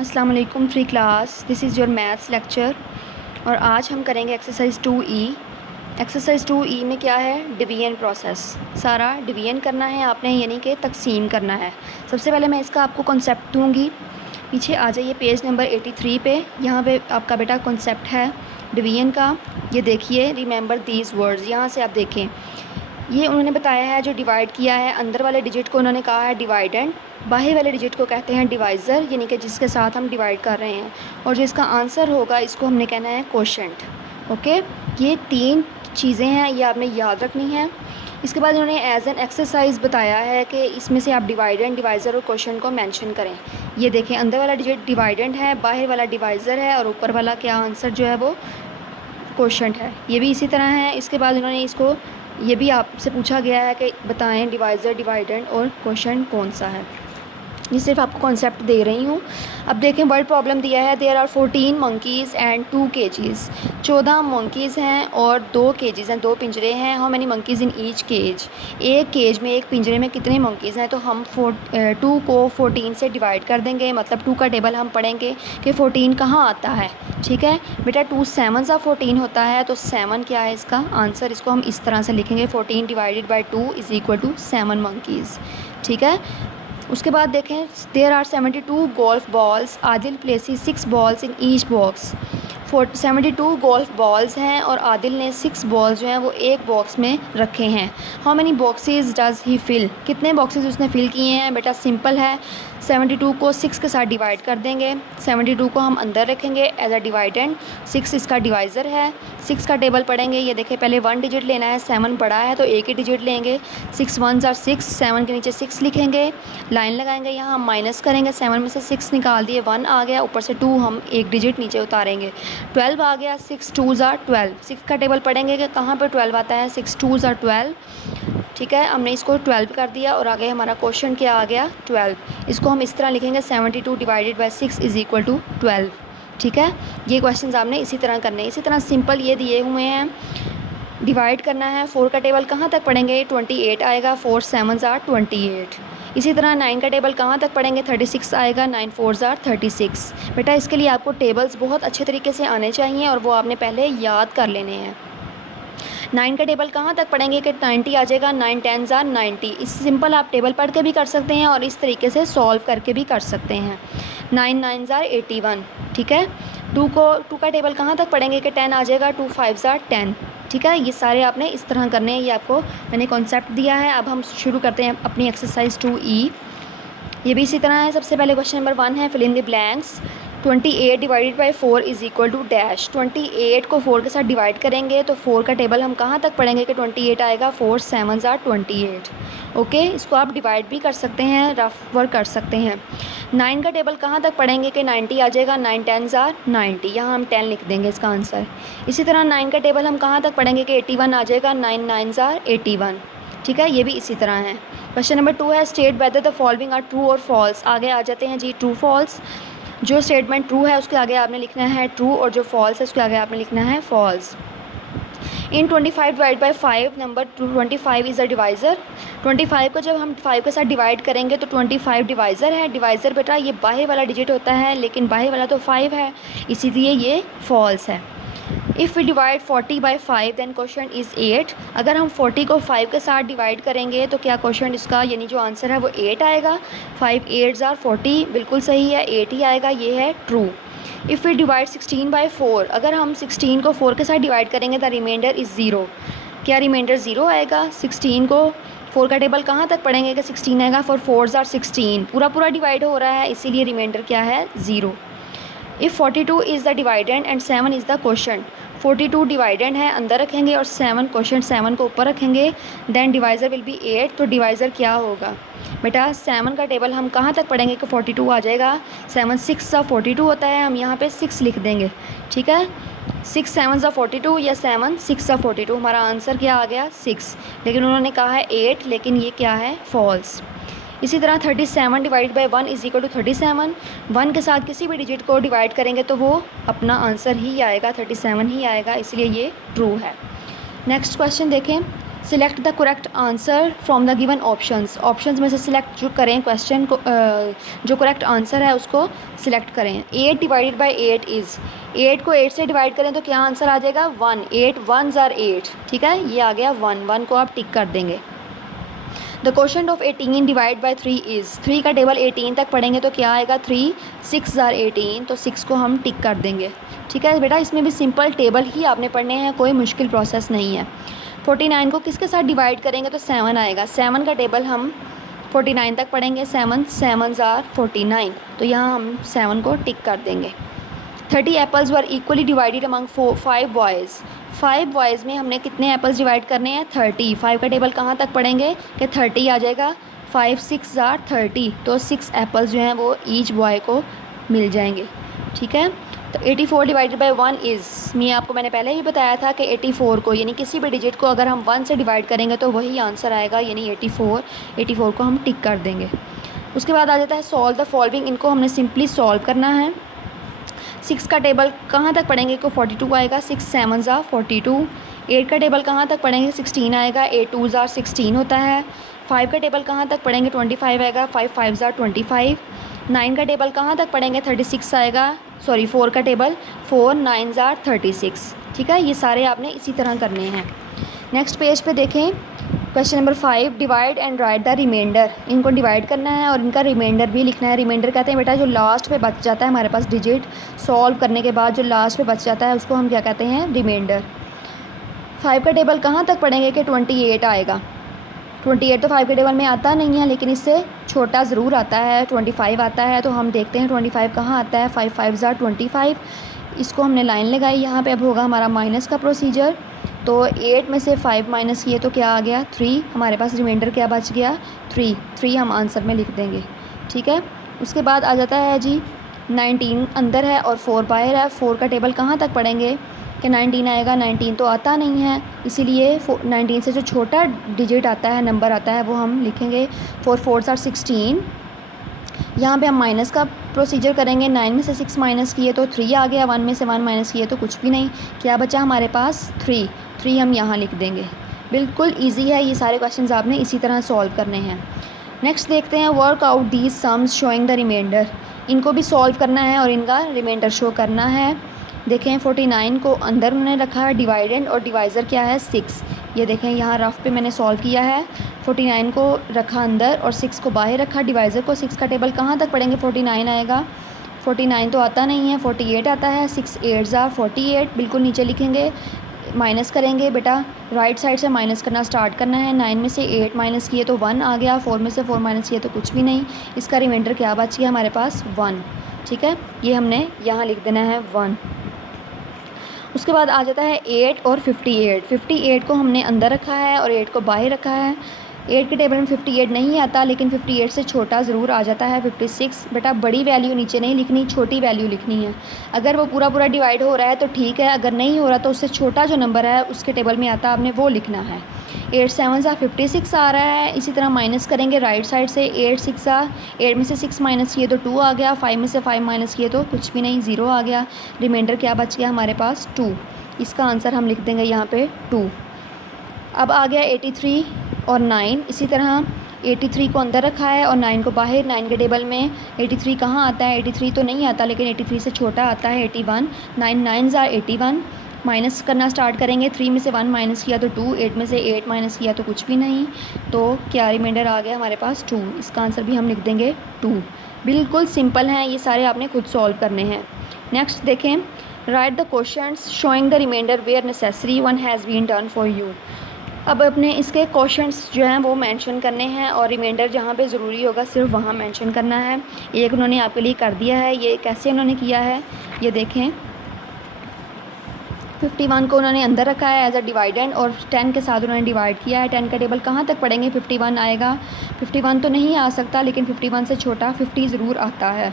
अस्सलाम वालेकुम free class, this is your maths lecture. और आज हम करेंगे एक्सरसाइज 2E। एक्सरसाइज 2E में क्या है, डिवीजन प्रोसेस। सारा डिवीजन करना है आपने, यानी कि तकसीम करना है। सबसे पहले मैं इसका आपको कॉन्सेप्ट दूंगी। पीछे आ जाइए पेज नंबर 83 पे। यहाँ पे आपका बेटा कॉन्सेप्ट है डिवीजन का। ये देखिए, रिमेंबर दीज वर्ड्स, यहाँ से आप देखें। ये उन्होंने बताया है, जो डिवाइड किया है, अंदर वाले डिजिट को उन्होंने कहा है डिवाइडेंड, बाहर वाले डिजिट को कहते हैं डिवाइज़र, यानी कि जिसके साथ हम डिवाइड कर रहे हैं। और जो इसका आंसर होगा, इसको हमने कहना है कोशेंट। ओके, ये तीन चीज़ें हैं, ये आपने याद रखनी है। इसके बाद उन्होंने एज एन एक्सरसाइज बताया है कि इसमें से आप डिवाइडेंड, डिवाइज़र और कोशेंट को मेंशन करें। ये देखें, अंदर वाला डिजिट डिवाइडेंड है, बाहर वाला डिवाइज़र है, और ऊपर वाला क्या आंसर जो है वो कोशेंट है। ये भी इसी तरह है। इसके बाद उन्होंने इसको ये भी आपसे पूछा गया है कि बताएं डिवाइज़र, डिवाइडेंड और कोशेंट कौन सा है। ये सिर्फ आपको कॉन्सेप्ट दे रही हूँ। अब देखें, वर्ड प्रॉब्लम दिया है, there are 14 monkeys and 2 cages. 14 monkeys हैं और 2 केजीज़ हैं, 2 पिंजरे हैं। How many monkeys in each cage. एक केज में, एक पिंजरे में कितने मंकीज़ हैं, तो हम 2 को 14 से डिवाइड कर देंगे। मतलब 2 का टेबल हम पढ़ेंगे कि 14 कहाँ आता है। ठीक है बेटा, 2 7 सा 14 होता है, तो 7 क्या है इसका आंसर। इसको हम इस तरह से लिखेंगे, 14 divided by 2 is equal to 7 monkeys. ठीक है, उसके बाद देखें, there are 72 golf balls, Adil places 6 balls in each box. 72 golf balls हैं और आदिल ने 6 बॉल्स जो हैं वो एक बॉक्स में रखे हैं। How many boxes does he fill, कितने बॉक्सेस उसने फिल किए हैं। बेटा सिंपल है, 72 को 6 के साथ डिवाइड कर देंगे। 72 को हम अंदर रखेंगे एज अ डिवाइडेंड, 6 इसका डिवाइज़र है। 6 का टेबल पढ़ेंगे, ये देखें, पहले 1 डिजिट लेना है, 7 बड़ा है तो एक ही डिजिट लेंगे। 6 1s आर 6, 7 के नीचे 6 लिखेंगे, लाइन लगाएंगे, यहाँ हम माइनस करेंगे, 7 में से 6 निकाल दिए, 1 आ गया, ऊपर से 2 हम एक डिजिट नीचे उतारेंगे, 12 आ गया। 6 2s आर 12, 6 का टेबल पढ़ेंगे कि कहाँ पर 12 आता है, 6 2s आर 12। ठीक है, हमने इसको 12 कर दिया और आगे हमारा क्वेश्चन क्या आ गया, 12। इसको हम इस तरह लिखेंगे, 72 divided by 6 is equal to 12। ठीक है, ये क्वेश्चंस आपने इसी तरह करने हैं। इसी तरह सिंपल ये दिए हुए हैं, डिवाइड करना है। 4 का टेबल कहाँ तक पढ़ेंगे, 28 आएगा, 4 7s आर 28। इसी तरह 9 का टेबल कहाँ तक पढ़ेंगे, 36 आएगा, 9 4s आर 36। बेटा इसके लिए आपको टेबल्स बहुत अच्छे तरीके से आने चाहिए और वो आपने पहले याद कर लेने हैं। 9 का टेबल कहाँ तक पढ़ेंगे कि 90 आ जाएगा, 9 10s आर 90। इस सिंपल आप टेबल पढ़ के भी कर सकते हैं और इस तरीके से सॉल्व करके भी कर सकते हैं। 9 9s आर 81। ठीक है, 2 का टेबल कहाँ तक पढ़ेंगे कि 10 आ जाएगा, 2 5s आर 10। ठीक है, ये सारे आपने इस तरह करने हैं। ये आपको मैंने कॉन्सेप्ट दिया है। अब हम शुरू करते हैं अपनी एक्सरसाइज 2E। ये भी इसी तरह है। सबसे पहले क्वेश्चन नंबर 1 है, fill in the blanks. 28 divided by 4 is equal to dash. 28 को 4 के साथ डिवाइड करेंगे तो 4 का टेबल हम कहाँ तक पढ़ेंगे कि 28 आएगा, 4 7s आर 28। ओके, इसको आप डिवाइड भी कर सकते हैं, रफ वर्क कर सकते हैं। 9 का टेबल कहाँ तक पढ़ेंगे कि 90 आ जाएगा, 9 10s आर 90, यहाँ हम 10 लिख देंगे इसका आंसर। इसी तरह 9 का टेबल हम कहाँ तक पढ़ेंगे कि 81 आ जाएगा, 9 9s आर 81। ठीक है, ये भी इसी तरह है। क्वेश्चन नंबर 2 है, state whether the following are true और फॉल्स। आगे आ जाते हैं जी, ट्रू फॉल्स। जो स्टेटमेंट ट्रू है उसके आगे आपने लिखना है ट्रू, और जो फॉल्स है उसके आगे आपने लिखना है false. In 25 divide by 5 number 25 is a divisor. 25 को जब हम 5 के साथ डिवाइड करेंगे तो 25 डिवाइज़र है। डिवाइज़र बेटा ये बाहर वाला डिजिट होता है, लेकिन बाहर वाला तो 5 है, इसीलिए ये फॉल्स है। If we divide 40 by 5 then question is 8। अगर हम 40 को 5 के साथ डिवाइड करेंगे तो क्या क्वेश्चन इसका, यानी जो आंसर है वो 8 आएगा। 5 8s आर 40, बिल्कुल सही है, 8 ही आएगा, ये है true. If we divide 16 by 4, अगर हम 16 को 4 के साथ डिवाइड करेंगे द रिमाइंडर इज़ 0। क्या रिमाइंडर 0 आएगा। 16 को 4 का टेबल कहाँ तक पढ़ेंगे कि 16 आएगा, 4 4s आर 16, पूरा डिवाइड हो रहा है, इसीलिए रिमाइंडर क्या है, 0। If 42 is the dividend and 7 is the quotient. 42 dividend है, अंदर रखेंगे, और 7 क्वोशंट 7 को ऊपर रखेंगे, देन डिवाइज़र विल बी 8। तो डिवाइज़र क्या होगा बेटा, 7 का टेबल हम कहाँ तक पढ़ेंगे कि 42 आ जाएगा। 7 6 सा 42 होता है, हम यहाँ पे 6 लिख देंगे। ठीक है, 6 7 सा 42 या 7 6 सा 42, हमारा आंसर क्या आ गया, 6। लेकिन उन्होंने कहा है 8, लेकिन ये क्या है, फॉल्स। इसी तरह 37 divide by 1 is equal to 37। 1 के साथ किसी भी डिजिट को डिवाइड करेंगे तो वो अपना आंसर ही आएगा, 37 ही आएगा, इसलिए ये ट्रू है। नेक्स्ट क्वेश्चन देखें, select the correct answer from the given options. Options में से सिलेक्ट जो करें क्वेश्चन को, जो करेक्ट आंसर है उसको सिलेक्ट करें। 8 डिवाइडेड बाई 8 इज़, 8 को 8 से डिवाइड करें तो क्या आंसर आ जाएगा 1। 8 1s are 8, ठीक है, ये आ गया 1। 1 को आप टिक कर देंगे। The question of 18 divide by 3 is, 3 का टेबल 18 तक पढ़ेंगे तो क्या आएगा 3 6s are 18, तो 6 को हम टिक कर देंगे। ठीक है बेटा, इसमें भी सिंपल टेबल ही आपने पढ़ने हैं, कोई मुश्किल प्रोसेस नहीं है। 49 को किसके साथ डिवाइड करेंगे तो 7 आएगा। 7 का टेबल हम 49 तक पढ़ेंगे। 7 7s are 49, तो यहाँ हम 7 को टिक कर देंगे। 30 एप्पल्स वर equally divided among 5 boys. 5 boys में हमने कितने एप्पल्स डिवाइड करने हैं 30। 5 का टेबल कहाँ तक पढ़ेंगे कि 30 आ जाएगा। 5 6s are 30, तो 6 एप्पल्स जो हैं वो ईच बॉय को मिल जाएंगे। ठीक है, तो 84 डिवाइडेड बाई 1 इज़, मैंने पहले ही बताया था कि 84 को यानी किसी भी डिजिट को अगर हम 1 से डिवाइड करेंगे तो वही आंसर आएगा, यानी 84 को हम टिक कर देंगे। उसके बाद आ जाता है सॉल्व द फॉलोइंग। इनको हमने सिंपली सॉल्व करना है। 6 का टेबल कहाँ तक पढ़ेंगे को 42 आएगा। 6 7s are 42। 8 का टेबल कहाँ तक पढ़ेंगे 16 आएगा। 8 2s are 16 होता है। 5 का टेबल कहाँ तक पढ़ेंगे 25 आएगा। 5 5s are 25। 9 का टेबल कहाँ तक पढ़ेंगे 36 आएगा। 4 का टेबल 4 9s are 36। ठीक है, ये सारे आपने इसी तरह करने हैं। नेक्स्ट पेज पे देखें, question number 5, divide and write the remainder. इनको डिवाइड करना है और इनका रिमाइंडर भी लिखना है। रिमाइंडर कहते हैं बेटा जो लास्ट पे बच जाता है हमारे पास डिजिट सॉल्व करने के बाद, जो लास्ट पे बच जाता है उसको हम क्या कहते हैं रिमाइंडर। 5 का टेबल कहाँ तक पढ़ेंगे कि 28 आएगा। 28 तो 5 के टेबल में आता नहीं है, लेकिन इससे छोटा ज़रूर आता है, 25 आता है। तो हम देखते हैं 25 कहाँ आता है। 5 5s are 25। इसको हमने लाइन लगाई यहाँ पे। अब होगा हमारा माइनस का प्रोसीजर। तो 8 में से 5 माइनस किए तो क्या आ गया 3। हमारे पास रिमाइंडर क्या बच गया 3 हम आंसर में लिख देंगे। ठीक है, उसके बाद आ जाता है जी 19 अंदर है और 4 बाहर है। 4 का टेबल कहाँ तक पढ़ेंगे कि 19 आएगा। 19 तो आता नहीं है, इसीलिए 19 से जो छोटा डिजिट आता है नंबर आता है वो हम लिखेंगे। 4 4s are 16। यहाँ पे हम माइनस का प्रोसीजर करेंगे। 9 में से 6 माइनस किए तो 3 आ गया। 1 में से 1 माइनस किए तो कुछ भी नहीं, क्या बचा हमारे पास 3 हम यहाँ लिख देंगे। बिल्कुल इजी है, ये सारे क्वेश्चंस आपने इसी तरह सॉल्व करने हैं। नेक्स्ट देखते हैं work out these sums showing the remainder. इनको भी सॉल्व करना है और इनका रिमाइंडर शो करना है। देखें 49 को अंदर उन्होंने रखा है डिवाइडेंड और डिवाइज़र क्या है 6। ये देखें यहाँ रफ पे मैंने सॉल्व किया है। 49 को रखा अंदर और 6 को बाहर रखा डिवाइज़र को। 6 का टेबल कहाँ तक पढ़ेंगे 49 आएगा। 49 तो आता नहीं है, 48 आता है। 6 8s are 48, बिल्कुल नीचे लिखेंगे। माइनस करेंगे बेटा, राइट साइड से माइनस करना स्टार्ट करना है। 9 में से 8 माइनस किए तो 1 आ गया। 4 में से 4 माइनस किए तो कुछ भी नहीं। इसका रिमाइंडर क्या बच गया हमारे पास 1। ठीक है, ये हमने यहाँ लिख देना है 1। उसके बाद आ जाता है 8 और 58। 58 को हमने अंदर रखा है और 8 को बाहर रखा है। 8 के टेबल में 58 नहीं आता, लेकिन 58 से छोटा ज़रूर आ जाता है 56। बेटा बड़ी वैल्यू नीचे नहीं लिखनी, छोटी वैल्यू लिखनी है। अगर वो पूरा डिवाइड हो रहा है तो ठीक है, अगर नहीं हो रहा तो उससे छोटा जो नंबर है उसके टेबल में आता आपने वो लिखना है। 8 7s are 56 आ रहा है। इसी तरह माइनस करेंगे राइट साइड से। 8 में से 6 माइनस किए तो 2 आ गया। 5 में से 5 माइनस किए तो कुछ भी नहीं, 0 आ गया। रिमाइंडर क्या बच गया हमारे पास 2। इसका आंसर हम लिख देंगे यहाँ पे 2। अब आ गया 83 और 9। इसी तरह 83 को अंदर रखा है और 9 को बाहर। 9 के टेबल में 83 कहाँ आता है, 83 तो नहीं आता, लेकिन 83 से छोटा आता है 81। 9 9s are 81। माइनस करना स्टार्ट करेंगे। 3 में से 1 माइनस किया तो 2। 8 में से 8 माइनस किया तो कुछ भी नहीं, तो क्या रिमाइंडर आ गया हमारे पास 2। इसका आंसर भी हम लिख देंगे 2। बिल्कुल सिंपल हैं, ये सारे आपने खुद सॉल्व करने हैं। नेक्स्ट देखें, write the questions showing the remainder where necessary one has been done for you. अब अपने इसके क्वेश्चंस जो हैं वो मेंशन करने हैं और रिमाइंडर जहाँ पे ज़रूरी होगा सिर्फ वहाँ मेंशन करना है। एक उन्होंने आपके लिए कर दिया है, ये कैसे उन्होंने किया है ये देखें। 51 को उन्होंने अंदर रखा है एज अ डिवाइडेंड और 10 के साथ उन्होंने डिवाइड किया है। 10 का टेबल कहाँ तक पढ़ेंगे 51 आएगा। 51 तो नहीं आ सकता, लेकिन 51 से छोटा 50 ज़रूर आता है।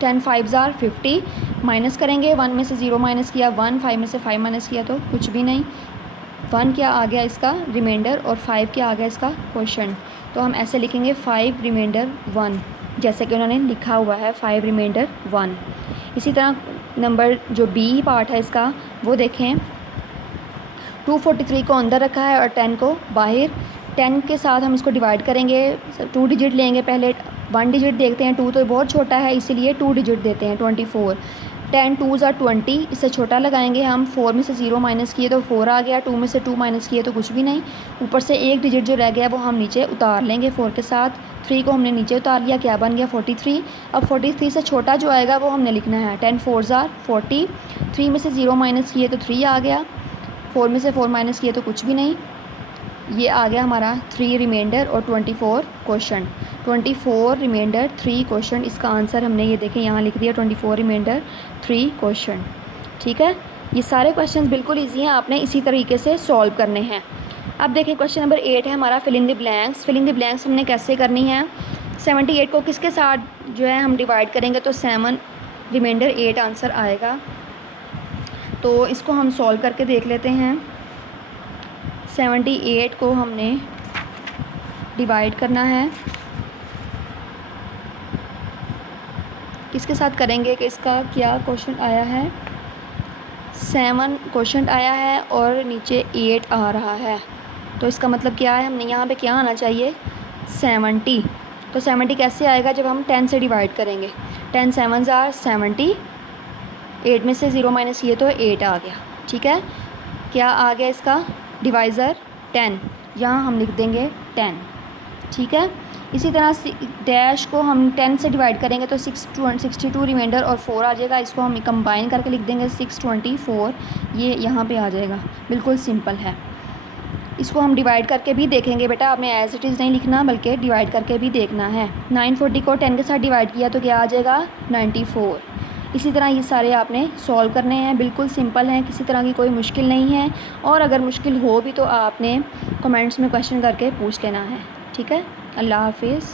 10 5s are 50। माइनस करेंगे। 1 में से 0 माइनस किया 1। 5 में से 5 माइनस किया तो कुछ भी नहीं। 1 क्या आ गया इसका रिमाइंडर और 5 क्या आ गया इसका क्वेश्चन। तो हम ऐसे लिखेंगे 5 रिमाइंडर 1, जैसे कि उन्होंने लिखा हुआ है 5 रिमाइंडर 1। इसी तरह नंबर जो बी पार्ट है इसका वो देखें। 243 को अंदर रखा है और 10 को बाहर। 10 के साथ हम इसको डिवाइड करेंगे, 2 डिजिट लेंगे पहले, 1 डिजिट देखते हैं, 2 तो बहुत छोटा है इसीलिए 2 डिजिट देते हैं, 24। 10 2s are 20, इससे छोटा लगाएंगे हम, 4 में से 0 माइनस किए तो 4 आ गया, 2 में से 2 माइनस किए तो कुछ भी नहीं, ऊपर से एक डिजिट जो रह गया वो हम नीचे उतार लेंगे 4 के साथ। 3 को हमने नीचे उतार लिया, क्या बन गया 43। अब 43 से छोटा जो आएगा वो हमने लिखना है, 10 4s are 40, 3 में से 0 माइनस किए तो 3 आ गया, 4 में से 4 माइनस किए तो कुछ भी नहीं, ये आ गया हमारा 3 रिमाइंडर और 24 क्वेश्चन। 24 रिमाइंडर 3 क्वेश्चन, इसका आंसर हमने ये देखें यहाँ लिख दिया, 24 रिमाइंडर 3 क्वेश्चन। ठीक है, ये सारे क्वेश्चन बिल्कुल ईजी हैं, आपने इसी तरीके से सॉल्व करने हैं। अब देखें क्वेश्चन नंबर 8 है हमारा fill in the blanks. Fill in the blanks हमने कैसे करनी है, 78 को किसके साथ जो है हम डिवाइड करेंगे तो 7 रिमाइंडर 8 आंसर आएगा। तो इसको हम सॉल्व करके देख लेते हैं। 78 को हमने डिवाइड करना है, किसके साथ करेंगे कि इसका क्या क्वेश्चन आया है, 7 क्वेश्चन आया है और नीचे 8 आ रहा है, तो इसका मतलब क्या है, हमने यहाँ पे क्या आना चाहिए 70। तो 70 कैसे आएगा, जब हम 10 से डिवाइड करेंगे, 10 7s are 70, 8 में से 0 माइनस किए तो 8 आ गया। ठीक है, क्या आ गया इसका डिवाइज़र 10, यहाँ हम लिख देंगे 10। ठीक है, इसी तरह डैश को हम 10 से डिवाइड करेंगे तो 62 रिमाइंडर और 4 आ जाएगा, इसको हम कंबाइन करके लिख देंगे 624, ये यहाँ पे आ जाएगा। बिल्कुल सिंपल है, इसको हम डिवाइड करके भी देखेंगे बेटा, आपने एज इट इज़ नहीं लिखना बल्कि डिवाइड करके भी देखना है। 940 को 10 के साथ डिवाइड किया तो क्या आ जाएगा 94। इसी तरह ये सारे आपने सॉल्व करने हैं, बिल्कुल सिंपल हैं, किसी तरह की कोई मुश्किल नहीं है, और अगर मुश्किल हो भी तो आपने कमेंट्स में क्वेश्चन करके पूछ लेना है। ठीक है, अल्लाह हाफिज़।